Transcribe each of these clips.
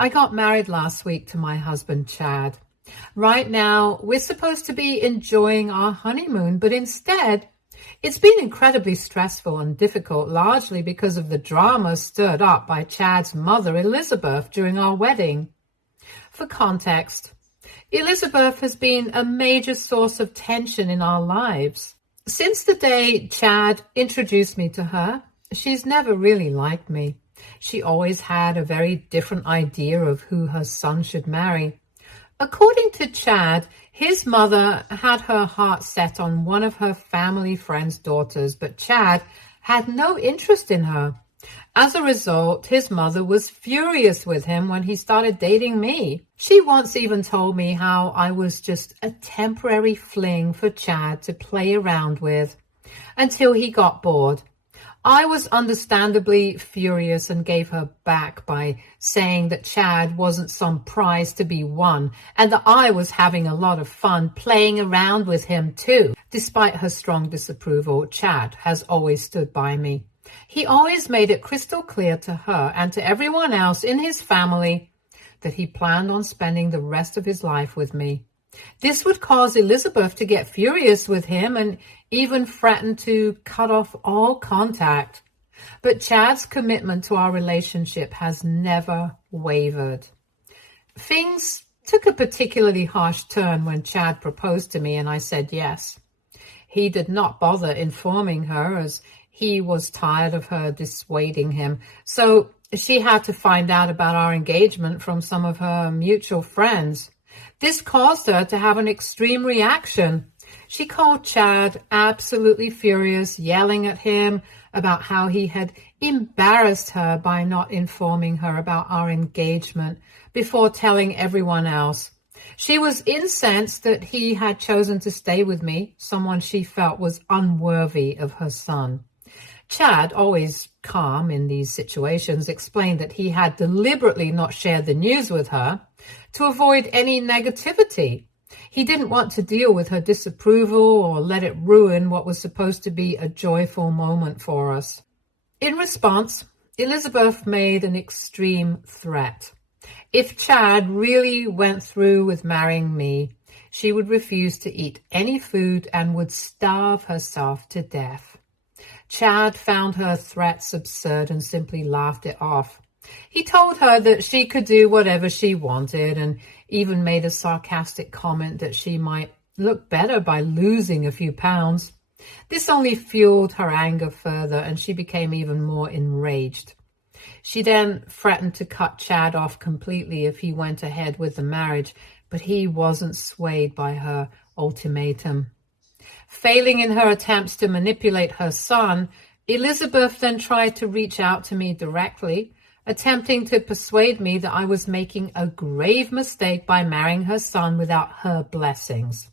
I got married last week to my husband, Chad. Right now, we're supposed to be enjoying our honeymoon, but instead, it's been incredibly stressful and difficult, largely because of the drama stirred up by Chad's mother, Elizabeth, during our wedding. For context, Elizabeth has been a major source of tension in our lives. Since the day Chad introduced me to her, she's never really liked me. She always had a very different idea of who her son should marry. According to Chad, his mother had her heart set on one of her family friend's daughters, but Chad had no interest in her. As a result, his mother was furious with him when he started dating me. She once even told me how I was just a temporary fling for Chad to play around with until he got bored. I was understandably furious and gave her back by saying that Chad wasn't some prize to be won and that I was having a lot of fun playing around with him too. Despite her strong disapproval, Chad has always stood by me. He always made it crystal clear to her and to everyone else in his family that he planned on spending the rest of his life with me. This would cause Elizabeth to get furious with him and even threaten to cut off all contact. But Chad's commitment to our relationship has never wavered. Things took a particularly harsh turn when Chad proposed to me and I said yes. He did not bother informing her as he was tired of her dissuading him, so she had to find out about our engagement from some of her mutual friends. This caused her to have an extreme reaction. She called Chad absolutely furious, yelling at him about how he had embarrassed her by not informing her about our engagement before telling everyone else. She was incensed that he had chosen to stay with me, someone she felt was unworthy of her son. Chad, always calm in these situations, explained that he had deliberately not shared the news with her to avoid any negativity. He didn't want to deal with her disapproval or let it ruin what was supposed to be a joyful moment for us. In response, Elizabeth made an extreme threat. If Chad really went through with marrying me, she would refuse to eat any food and would starve herself to death. Chad found her threats absurd and simply laughed it off. He told her that she could do whatever she wanted and even made a sarcastic comment that she might look better by losing a few pounds. This only fueled her anger further and she became even more enraged. She then threatened to cut Chad off completely if he went ahead with the marriage, but he wasn't swayed by her ultimatum. Failing in her attempts to manipulate her son, Elizabeth then tried to reach out to me directly, attempting to persuade me that I was making a grave mistake by marrying her son without her blessings.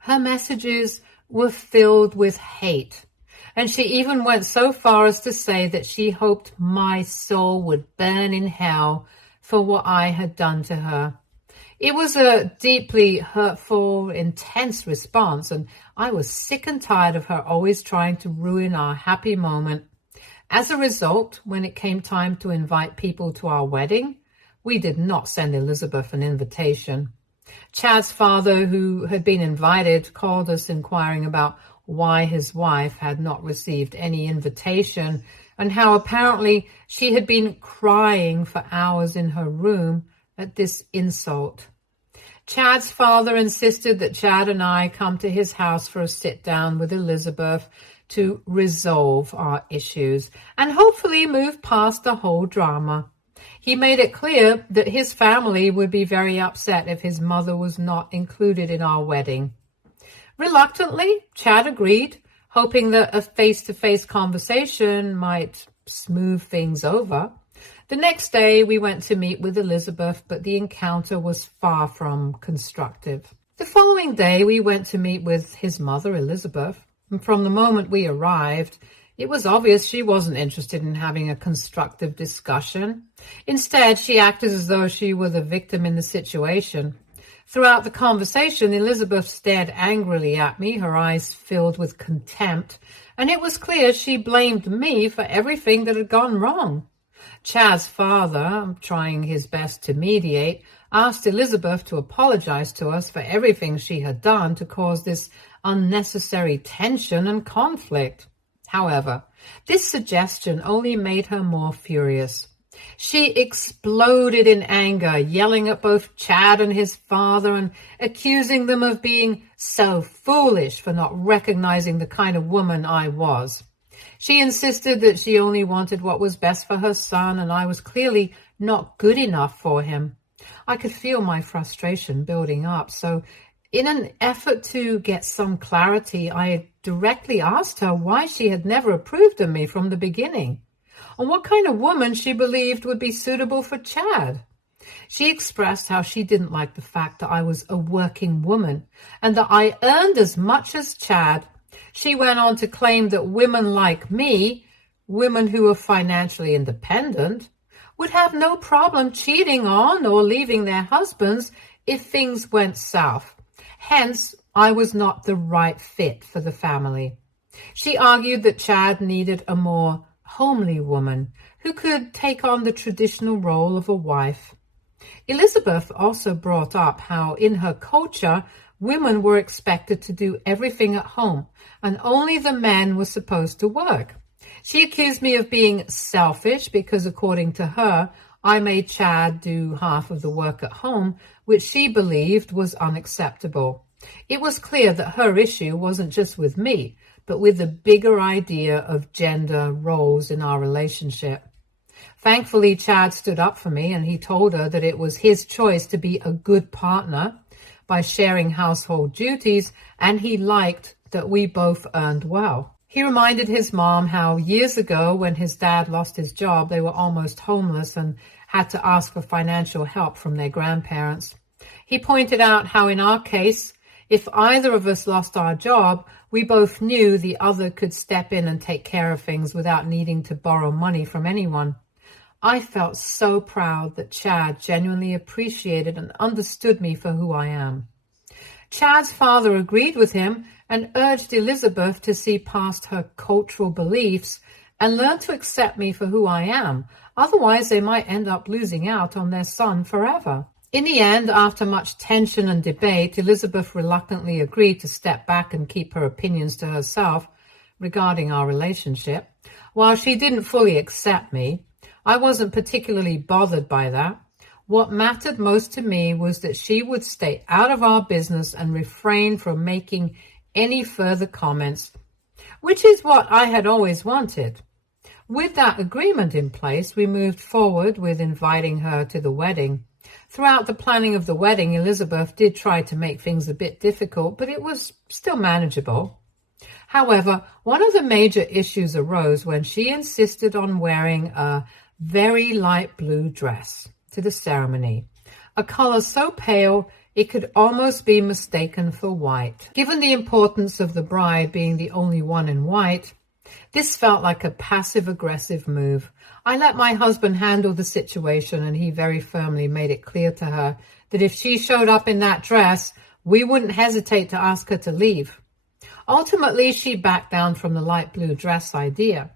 Her messages were filled with hate, and she even went so far as to say that she hoped my soul would burn in hell for what I had done to her. It was a deeply hurtful, intense response, and I was sick and tired of her always trying to ruin our happy moment. As a result, when it came time to invite people to our wedding, we did not send Elizabeth an invitation. Chad's father, who had been invited, called us inquiring about why his wife had not received any invitation and how apparently she had been crying for hours in her room at this insult. Chad's father insisted that Chad and I come to his house for a sit-down with Elizabeth to resolve our issues and hopefully move past the whole drama. He made it clear that his family would be very upset if his mother was not included in our wedding. Reluctantly, Chad agreed, hoping that a face-to-face conversation might smooth things over. The next day, we went to meet with Elizabeth, but the encounter was far from constructive. The following day, we went to meet with his mother, Elizabeth, and from the moment we arrived, it was obvious she wasn't interested in having a constructive discussion. Instead, she acted as though she were the victim in the situation. Throughout the conversation, Elizabeth stared angrily at me, her eyes filled with contempt, and it was clear she blamed me for everything that had gone wrong. Chad's father, trying his best to mediate, asked Elizabeth to apologize to us for everything she had done to cause this unnecessary tension and conflict. However, this suggestion only made her more furious. She exploded in anger, yelling at both Chad and his father and accusing them of being so foolish for not recognizing the kind of woman I was. She insisted that she only wanted what was best for her son, and I was clearly not good enough for him. I could feel my frustration building up, so in an effort to get some clarity, I directly asked her why she had never approved of me from the beginning, and what kind of woman she believed would be suitable for Chad. She expressed how she didn't like the fact that I was a working woman and that I earned as much as Chad. She went on to claim that women like me, women who are financially independent, would have no problem cheating on or leaving their husbands if things went south. Hence, I was not the right fit for the family. She argued that Chad needed a more homely woman who could take on the traditional role of a wife. Elizabeth also brought up how in her culture, women were expected to do everything at home, and only the men were supposed to work. She accused me of being selfish because, according to her, I made Chad do half of the work at home, which she believed was unacceptable. It was clear that her issue wasn't just with me, but with the bigger idea of gender roles in our relationship. Thankfully, Chad stood up for me, and he told her that it was his choice to be a good partner by sharing household duties, and he liked that we both earned well. He reminded his mom how years ago, when his dad lost his job, they were almost homeless and had to ask for financial help from their grandparents. He pointed out how in our case, if either of us lost our job, we both knew the other could step in and take care of things without needing to borrow money from anyone. I felt so proud that Chad genuinely appreciated and understood me for who I am. Chad's father agreed with him and urged Elizabeth to see past her cultural beliefs and learn to accept me for who I am. Otherwise, they might end up losing out on their son forever. In the end, after much tension and debate, Elizabeth reluctantly agreed to step back and keep her opinions to herself regarding our relationship. While she didn't fully accept me, I wasn't particularly bothered by that. What mattered most to me was that she would stay out of our business and refrain from making any further comments, which is what I had always wanted. With that agreement in place, we moved forward with inviting her to the wedding. Throughout the planning of the wedding, Elizabeth did try to make things a bit difficult, but it was still manageable. However, one of the major issues arose when she insisted on wearing a very light blue dress to the ceremony, a color so pale it could almost be mistaken for white. Given the importance of the bride being the only one in white, this felt like a passive-aggressive move. I let my husband handle the situation, and he very firmly made it clear to her that if she showed up in that dress, we wouldn't hesitate to ask her to leave. Ultimately, she backed down from the light blue dress idea.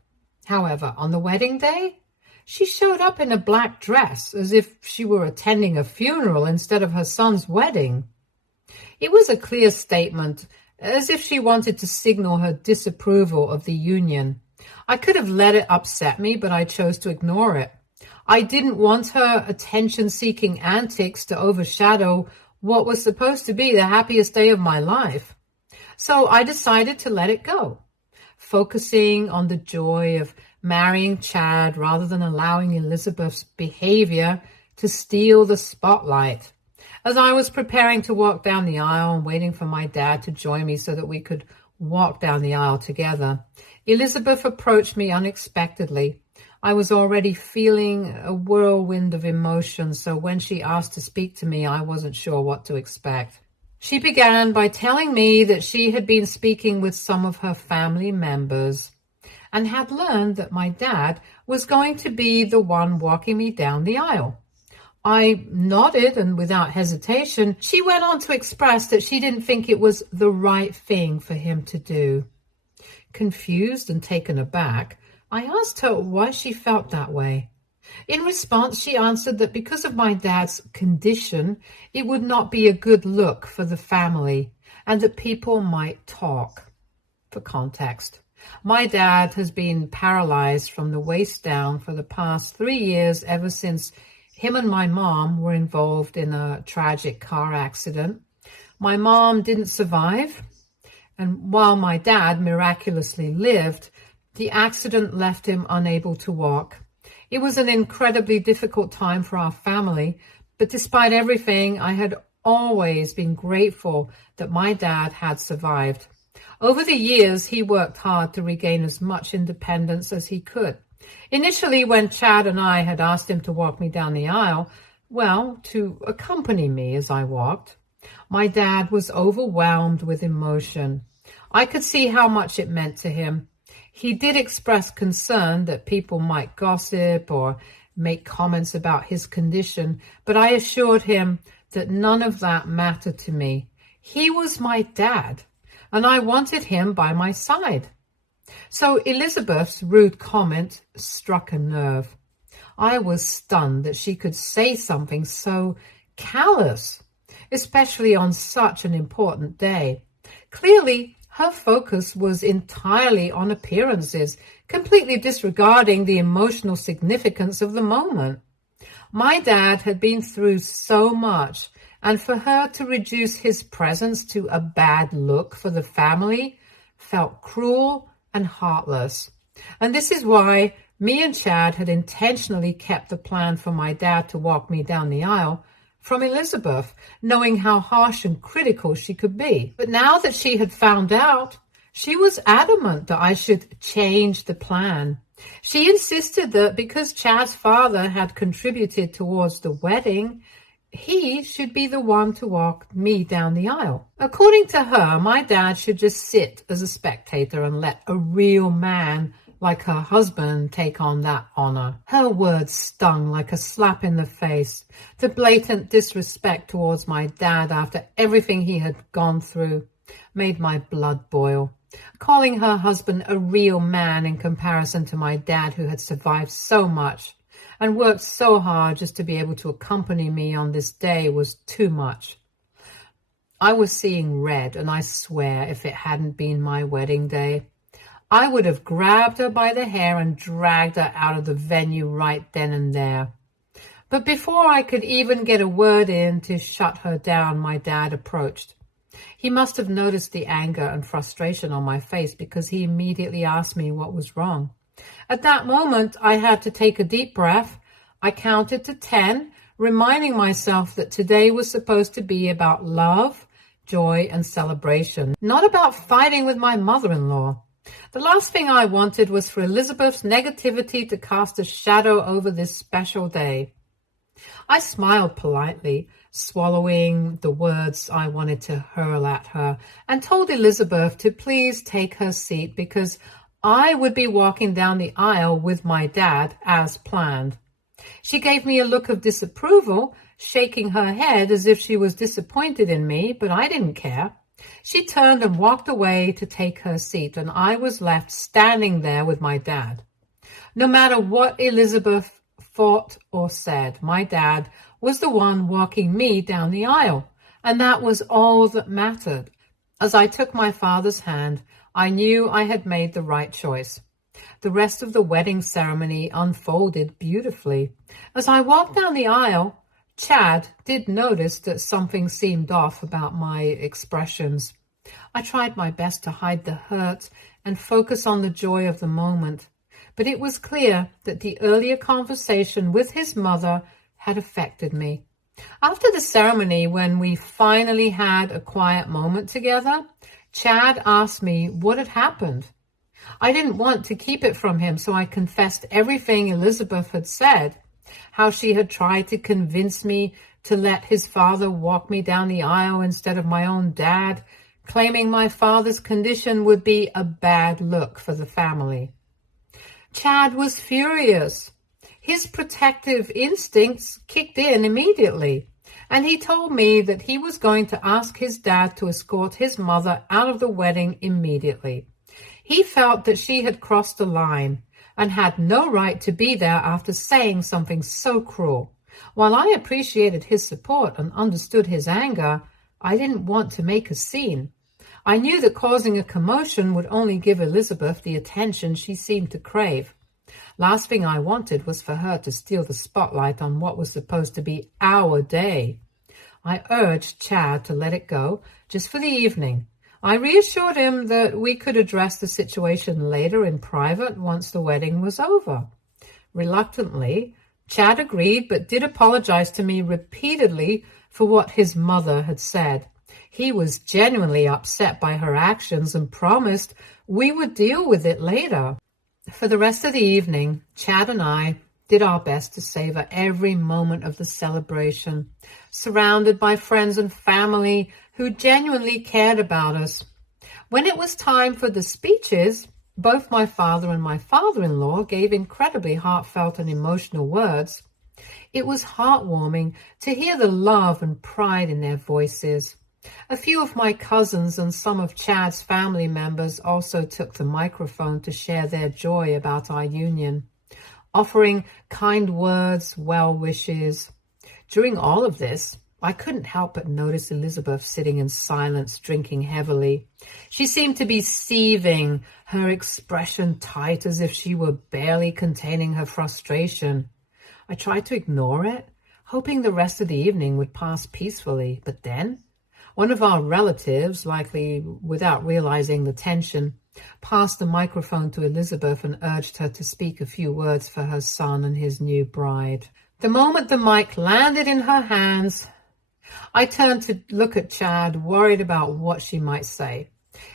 However, on the wedding day, she showed up in a black dress as if she were attending a funeral instead of her son's wedding. It was a clear statement, as if she wanted to signal her disapproval of the union. I could have let it upset me, but I chose to ignore it. I didn't want her attention-seeking antics to overshadow what was supposed to be the happiest day of my life. So I decided to let it go, focusing on the joy of marrying Chad rather than allowing Elizabeth's behavior to steal the spotlight. As I was preparing to walk down the aisle and waiting for my dad to join me so that we could walk down the aisle together, Elizabeth approached me unexpectedly. I was already feeling a whirlwind of emotion, so when she asked to speak to me, I wasn't sure what to expect. She began by telling me that she had been speaking with some of her family members and had learned that my dad was going to be the one walking me down the aisle. I nodded, and without hesitation, she went on to express that she didn't think it was the right thing for him to do. Confused and taken aback, I asked her why she felt that way. In response, she answered that because of my dad's condition, it would not be a good look for the family and that people might talk. For context, my dad has been paralyzed from the waist down for the past 3 years, ever since him and my mom were involved in a tragic car accident. My mom didn't survive, and while my dad miraculously lived, the accident left him unable to walk. It was an incredibly difficult time for our family, but despite everything, I had always been grateful that my dad had survived. Over the years, he worked hard to regain as much independence as he could. Initially, when Chad and I had asked him to walk me down the aisle, well, to accompany me as I walked, my dad was overwhelmed with emotion. I could see how much it meant to him. He did express concern that people might gossip or make comments about his condition, but I assured him that none of that mattered to me. He was my dad, and I wanted him by my side. So Elizabeth's rude comment struck a nerve. I was stunned that she could say something so callous, especially on such an important day. Clearly, her focus was entirely on appearances, completely disregarding the emotional significance of the moment. My dad had been through so much, and for her to reduce his presence to a bad look for the family felt cruel and heartless. And this is why me and Chad had intentionally kept the plan for my dad to walk me down the aisle from Elizabeth, knowing how harsh and critical she could be. But now that she had found out, she was adamant that I should change the plan. She insisted that because Chad's father had contributed towards the wedding, he should be the one to walk me down the aisle. According to her, my dad should just sit as a spectator and let a real man like her husband take on that honor. Her words stung like a slap in the face. The blatant disrespect towards my dad after everything he had gone through made my blood boil. Calling her husband a real man in comparison to my dad, who had survived so much and worked so hard just to be able to accompany me on this day, was too much. I was seeing red, and I swear if it hadn't been my wedding day, I would have grabbed her by the hair and dragged her out of the venue right then and there. But before I could even get a word in to shut her down, my dad approached. He must have noticed the anger and frustration on my face, because he immediately asked me what was wrong. At that moment, I had to take a deep breath. I counted to 10, reminding myself that today was supposed to be about love, joy, and celebration, not about fighting with my mother-in-law. The last thing I wanted was for Elizabeth's negativity to cast a shadow over this special day. I smiled politely, swallowing the words I wanted to hurl at her, and told Elizabeth to please take her seat because I would be walking down the aisle with my dad as planned. She gave me a look of disapproval, shaking her head as if she was disappointed in me, but I didn't care. She turned and walked away to take her seat, and I was left standing there with my dad. No matter what Elizabeth thought or said, my dad was the one walking me down the aisle, and that was all that mattered. As I took my father's hand, I knew I had made the right choice. The rest of the wedding ceremony unfolded beautifully. As I walked down the aisle, Chad did notice that something seemed off about my expressions. I tried my best to hide the hurt and focus on the joy of the moment, but it was clear that the earlier conversation with his mother had affected me. After the ceremony, when we finally had a quiet moment together, Chad asked me what had happened. I didn't want to keep it from him, so I confessed everything Elizabeth had said. How she had tried to convince me to let his father walk me down the aisle instead of my own dad, claiming my father's condition would be a bad look for the family. Chad was furious. His protective instincts kicked in immediately, and he told me that he was going to ask his dad to escort his mother out of the wedding immediately. He felt that she had crossed the line, and had no right to be there after saying something so cruel. While I appreciated his support and understood his anger, I didn't want to make a scene. I knew that causing a commotion would only give Elizabeth the attention she seemed to crave. Last thing I wanted was for her to steal the spotlight on what was supposed to be our day. I urged Chad to let it go, just for the evening. I reassured him that we could address the situation later in private once the wedding was over. Reluctantly, Chad agreed, but did apologize to me repeatedly for what his mother had said. He was genuinely upset by her actions and promised we would deal with it later. For the rest of the evening, Chad and I did our best to savor every moment of the celebration, surrounded by friends and family who genuinely cared about us. When it was time for the speeches, both my father and my father-in-law gave incredibly heartfelt and emotional words. It was heartwarming to hear the love and pride in their voices. A few of my cousins and some of Chad's family members also took the microphone to share their joy about our union, offering kind words, well wishes. During all of this, I couldn't help but notice Elizabeth sitting in silence, drinking heavily. She seemed to be seething, her expression tight as if she were barely containing her frustration. I tried to ignore it, hoping the rest of the evening would pass peacefully, but then one of our relatives, likely without realizing the tension, passed the microphone to Elizabeth and urged her to speak a few words for her son and his new bride. The moment the mic landed in her hands, I turned to look at Chad, worried about what she might say.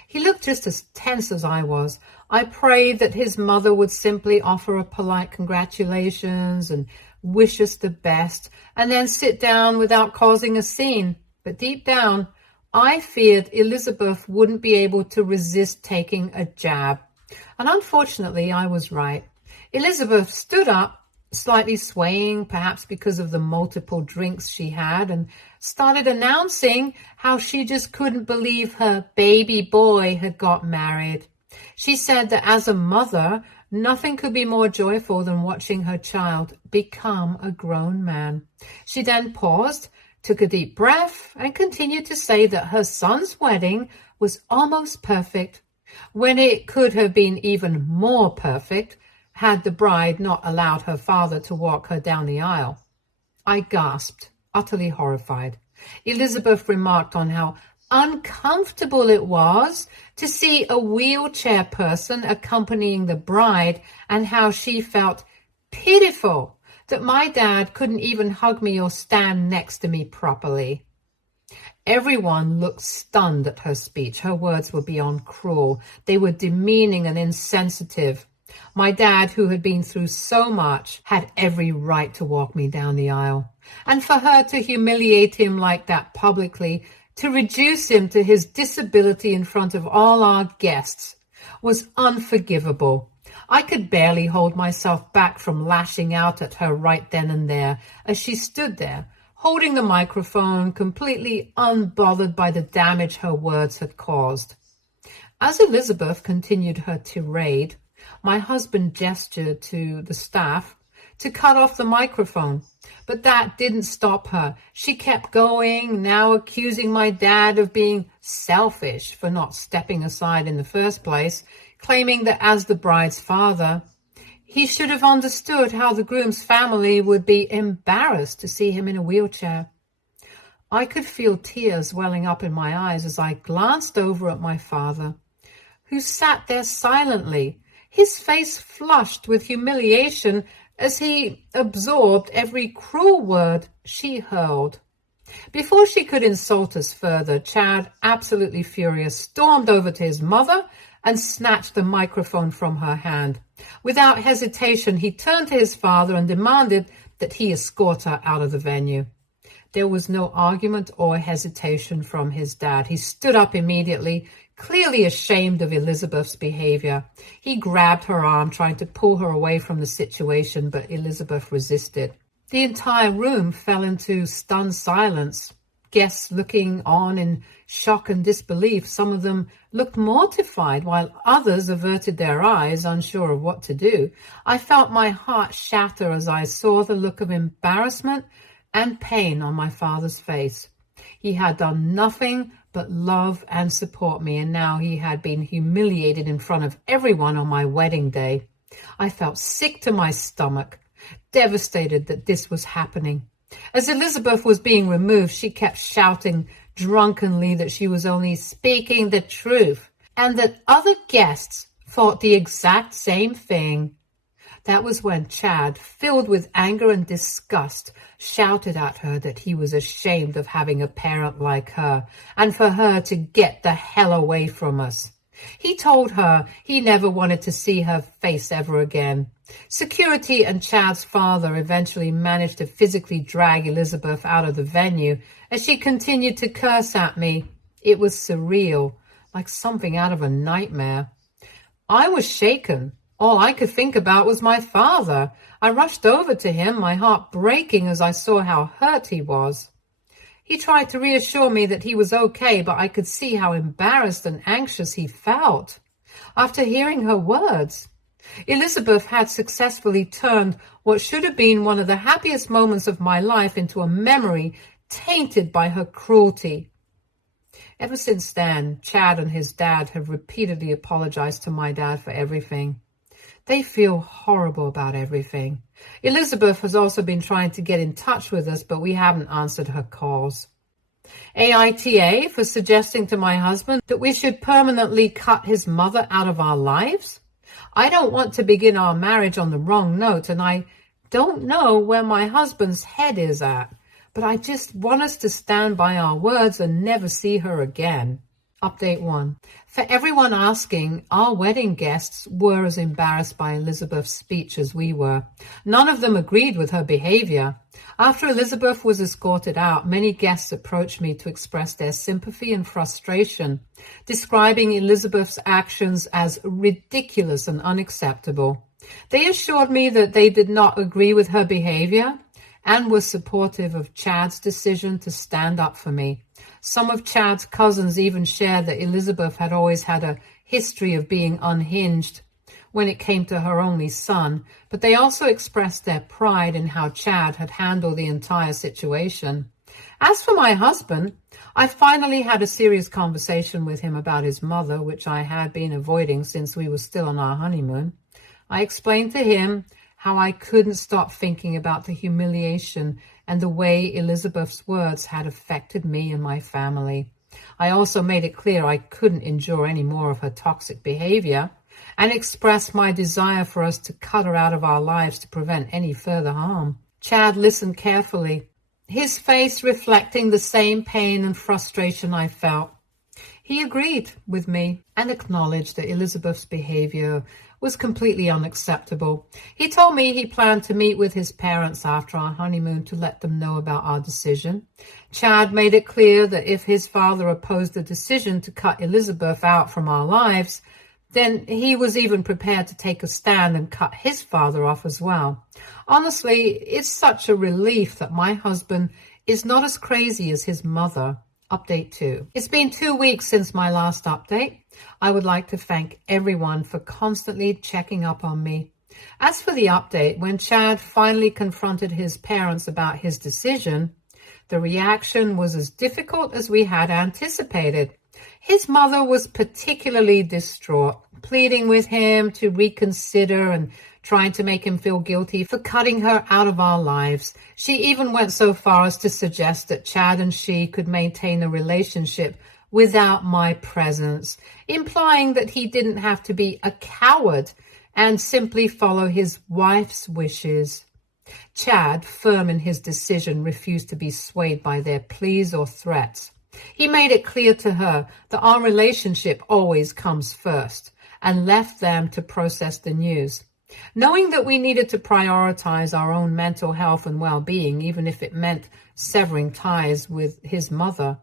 He looked just as tense as I was. I prayed that his mother would simply offer a polite congratulations and wish us the best, and then sit down without causing a scene. But deep down, I feared Elizabeth wouldn't be able to resist taking a jab. And unfortunately, I was right. Elizabeth stood up, slightly swaying, perhaps because of the multiple drinks she had, and started announcing how she just couldn't believe her baby boy had got married. She said that as a mother, nothing could be more joyful than watching her child become a grown man. She then paused, took a deep breath, and continued to say that her son's wedding was almost perfect, when it could have been even more perfect had the bride not allowed her father to walk her down the aisle. I gasped, utterly horrified. Elizabeth remarked on how uncomfortable it was to see a wheelchair person accompanying the bride and how she felt pitiful that my dad couldn't even hug me or stand next to me properly. Everyone looked stunned at her speech. Her words were beyond cruel. They were demeaning and insensitive. My dad, who had been through so much, had every right to walk me down the aisle. And for her to humiliate him like that publicly, to reduce him to his disability in front of all our guests, was unforgivable. I could barely hold myself back from lashing out at her right then and there as she stood there, holding the microphone, completely unbothered by the damage her words had caused. As Elizabeth continued her tirade, my husband gestured to the staff to cut off the microphone, but that didn't stop her. She kept going, now accusing my dad of being selfish for not stepping aside in the first place, claiming that as the bride's father, he should have understood how the groom's family would be embarrassed to see him in a wheelchair. I could feel tears welling up in my eyes as I glanced over at my father, who sat there silently, his face flushed with humiliation as he absorbed every cruel word she hurled. Before she could insult us further, Chad, absolutely furious, stormed over to his mother and snatched the microphone from her hand. Without hesitation, he turned to his father and demanded that he escort her out of the venue. There was no argument or hesitation from his dad. He stood up immediately, clearly ashamed of Elizabeth's behavior. He grabbed her arm, trying to pull her away from the situation, but Elizabeth resisted. The entire room fell into stunned silence. guests looking on in shock and disbelief. Some of them looked mortified, while others averted their eyes, unsure of what to do. I felt my heart shatter as I saw the look of embarrassment and pain on my father's face. He had done nothing but love and support me, and now he had been humiliated in front of everyone on my wedding day. I felt sick to my stomach, devastated that this was happening. As Elizabeth was being removed, she kept shouting drunkenly that she was only speaking the truth, and that other guests thought the exact same thing. That was when Chad, filled with anger and disgust, shouted at her that he was ashamed of having a parent like her, and for her to get the hell away from us. He told her he never wanted to see her face ever again. Security and Chad's father eventually managed to physically drag Elizabeth out of the venue as she continued to curse at me. It was surreal, like something out of a nightmare. I was shaken. All I could think about was my father. I rushed over to him, my heart breaking as I saw how hurt he was. He tried to reassure me that he was okay, but I could see how embarrassed and anxious he felt. After hearing her words, Elizabeth had successfully turned what should have been one of the happiest moments of my life into a memory tainted by her cruelty. Ever since then, Chad and his dad have repeatedly apologized to my dad for everything. They feel horrible about everything. Elizabeth has also been trying to get in touch with us, but we haven't answered her calls. AITA for suggesting to my husband that we should permanently cut his mother out of our lives. I don't want to begin our marriage on the wrong note, and I don't know where my husband's head is at, but I just want us to stand by our words and never see her again. Update 1. For everyone asking, our wedding guests were as embarrassed by Elizabeth's speech as we were. None of them agreed with her behavior. After Elizabeth was escorted out, many guests approached me to express their sympathy and frustration, describing Elizabeth's actions as ridiculous and unacceptable. They assured me that they did not agree with her behavior and were supportive of Chad's decision to stand up for me. Some of Chad's cousins even shared that Elizabeth had always had a history of being unhinged when it came to her only son, but they also expressed their pride in how Chad had handled the entire situation. As for my husband, I finally had a serious conversation with him about his mother, which I had been avoiding since we were still on our honeymoon. I explained to him how I couldn't stop thinking about the humiliation and the way Elizabeth's words had affected me and my family. I also made it clear I couldn't endure any more of her toxic behavior and expressed my desire for us to cut her out of our lives to prevent any further harm. Chad listened carefully, his face reflecting the same pain and frustration I felt. He agreed with me and acknowledged that Elizabeth's behavior was completely unacceptable. He told me he planned to meet with his parents after our honeymoon to let them know about our decision. Chad made it clear that if his father opposed the decision to cut Elizabeth out from our lives, then he was even prepared to take a stand and cut his father off as well. Honestly, it's such a relief that my husband is not as crazy as his mother. Update 2. It's been 2 weeks since my last update. I would like to thank everyone for constantly checking up on me. As for the update, when Chad finally confronted his parents about his decision, the reaction was as difficult as we had anticipated. His mother was particularly distraught, pleading with him to reconsider and trying to make him feel guilty for cutting her out of our lives. She even went so far as to suggest that Chad and she could maintain a relationship without my presence, implying that he didn't have to be a coward and simply follow his wife's wishes. Chad, firm in his decision, refused to be swayed by their pleas or threats. He made it clear to her that our relationship always comes first and left them to process the news. Knowing that we needed to prioritize our own mental health and well-being, even if it meant severing ties with his mother.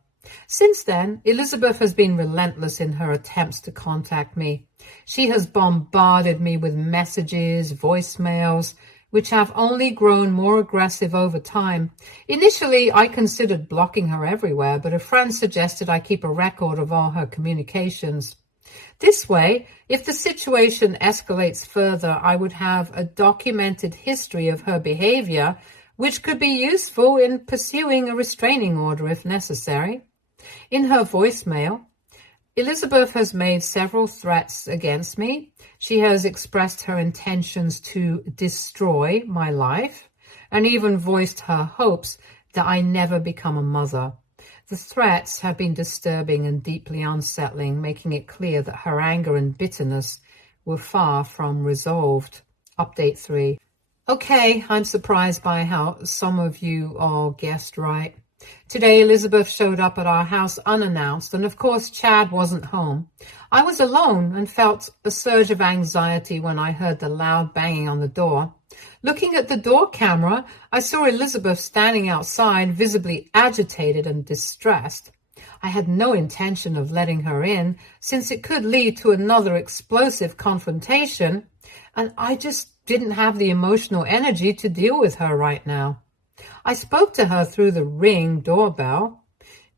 Since then, Elizabeth has been relentless in her attempts to contact me. She has bombarded me with messages, voicemails, which have only grown more aggressive over time. Initially, I considered blocking her everywhere, but a friend suggested I keep a record of all her communications. This way, if the situation escalates further, I would have a documented history of her behavior, which could be useful in pursuing a restraining order if necessary. In her voicemail, Elizabeth has made several threats against me. She has expressed her intentions to destroy my life and even voiced her hopes that I never become a mother. The threats have been disturbing and deeply unsettling, making it clear that her anger and bitterness were far from resolved. Update 3. Okay, I'm surprised by how some of you all guessed right. Today, Elizabeth showed up at our house unannounced, and of course, Chad wasn't home. I was alone and felt a surge of anxiety when I heard the loud banging on the door. Looking at the door camera, I saw Elizabeth standing outside, visibly agitated and distressed. I had no intention of letting her in, since it could lead to another explosive confrontation, and I just didn't have the emotional energy to deal with her right now. I spoke to her through the Ring doorbell,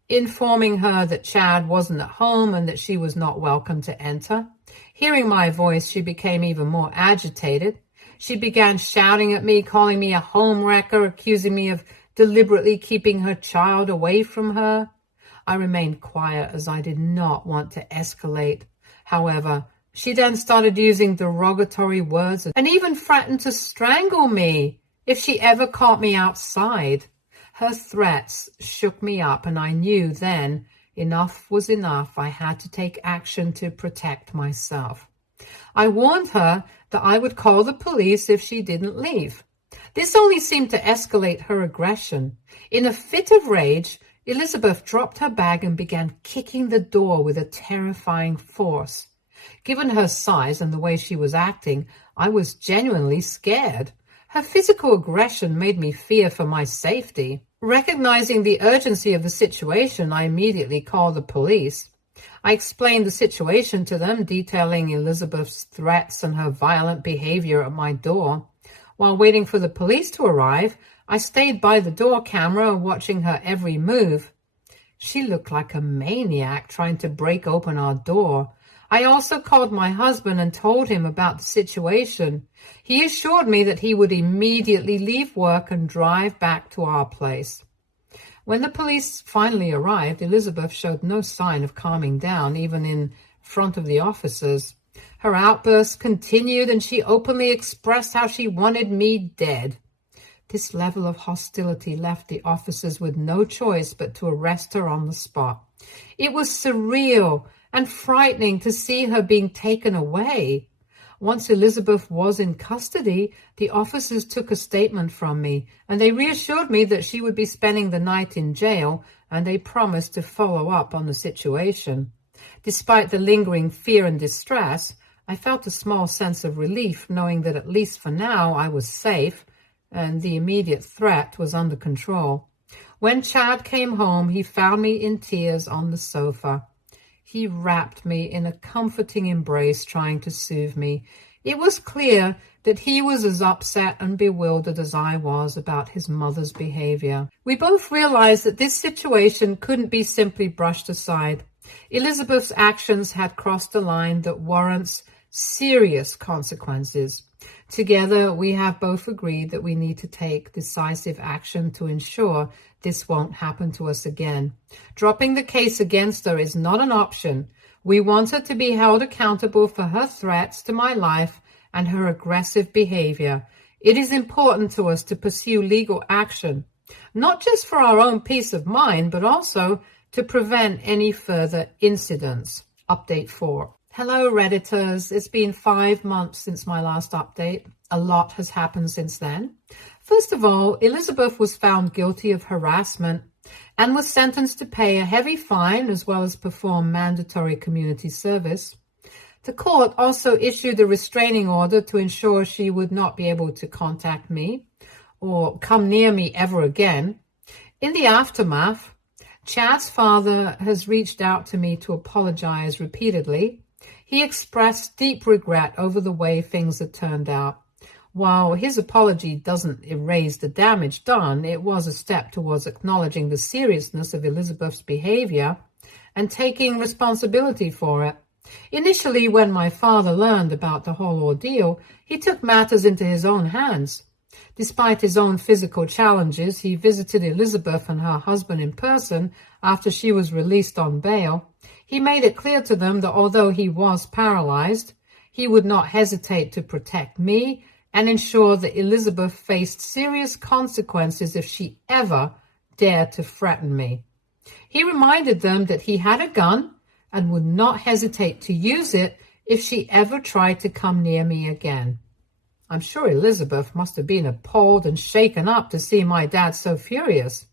informing her that Chad wasn't at home and that she was not welcome to enter. Hearing my voice, she became even more agitated. She began shouting at me, calling me a homewrecker, accusing me of deliberately keeping her child away from her. I remained quiet as I did not want to escalate. However, she then started using derogatory words and even threatened to strangle me if she ever caught me outside. Her threats shook me up, and I knew then enough was enough. I had to take action to protect myself. I warned her that I would call the police if she didn't leave. This only seemed to escalate her aggression. In a fit of rage, Elizabeth dropped her bag and began kicking the door with a terrifying force. Given her size and the way she was acting, I was genuinely scared. Her physical aggression made me fear for my safety. Recognizing the urgency of the situation, I immediately called the police. I explained the situation to them, detailing Elizabeth's threats and her violent behavior at my door. While waiting for the police to arrive, I stayed by the door camera, watching her every move. She looked like a maniac trying to break open our door. I also called my husband and told him about the situation. He assured me that he would immediately leave work and drive back to our place. When the police finally arrived, Elizabeth showed no sign of calming down, even in front of the officers. Her outbursts continued, and she openly expressed how she wanted me dead. This level of hostility left the officers with no choice but to arrest her on the spot. It was surreal and frightening to see her being taken away. Once Elizabeth was in custody, the officers took a statement from me, and they reassured me that she would be spending the night in jail, and they promised to follow up on the situation. Despite the lingering fear and distress, I felt a small sense of relief, knowing that at least for now I was safe, and the immediate threat was under control. When Chad came home, he found me in tears on the sofa. He wrapped me in a comforting embrace, trying to soothe me. It was clear that he was as upset and bewildered as I was about his mother's behavior. We both realized that this situation couldn't be simply brushed aside. Elizabeth's actions had crossed a line that warrants serious consequences. Together, we have both agreed that we need to take decisive action to ensure this won't happen to us again. Dropping the case against her is not an option. We want her to be held accountable for her threats to my life and her aggressive behavior. It is important to us to pursue legal action, not just for our own peace of mind, but also to prevent any further incidents. Update 4. Hello, Redditors. It's been 5 months since my last update. A lot has happened since then. First of all, Elizabeth was found guilty of harassment and was sentenced to pay a heavy fine as well as perform mandatory community service. The court also issued a restraining order to ensure she would not be able to contact me or come near me ever again. In the aftermath, Chad's father has reached out to me to apologize repeatedly. He expressed deep regret over the way things had turned out. While his apology doesn't erase the damage done, it was a step towards acknowledging the seriousness of Elizabeth's behavior and taking responsibility for it. Initially, when my father learned about the whole ordeal, he took matters into his own hands. Despite his own physical challenges, he visited Elizabeth and her husband in person after she was released on bail. He made it clear to them that although he was paralyzed, he would not hesitate to protect me and ensure that Elizabeth faced serious consequences if she ever dared to threaten me. He reminded them that he had a gun and would not hesitate to use it if she ever tried to come near me again. I'm sure Elizabeth must have been appalled and shaken up to see my dad so furious.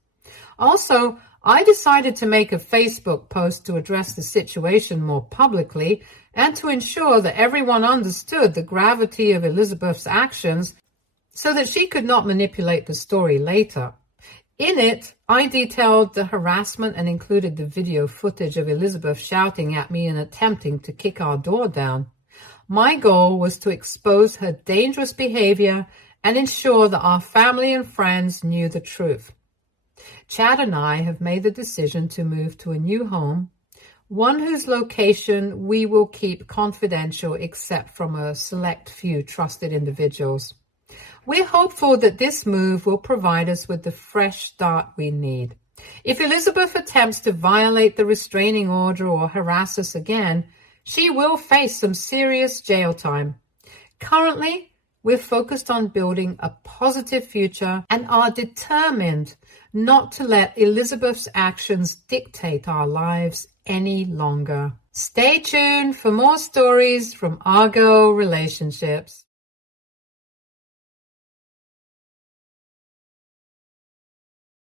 Also, I decided to make a Facebook post to address the situation more publicly and to ensure that everyone understood the gravity of Elizabeth's actions so that she could not manipulate the story later. In it, I detailed the harassment and included the video footage of Elizabeth shouting at me and attempting to kick our door down. My goal was to expose her dangerous behavior and ensure that our family and friends knew the truth. Chad and I have made the decision to move to a new home, one whose location we will keep confidential except from a select few trusted individuals. We're hopeful that this move will provide us with the fresh start we need. If Elizabeth attempts to violate the restraining order or harass us again, she will face some serious jail time. Currently, we're focused on building a positive future and are determined not to let Elizabeth's actions dictate our lives any longer. Stay tuned for more stories from Argo Relationships.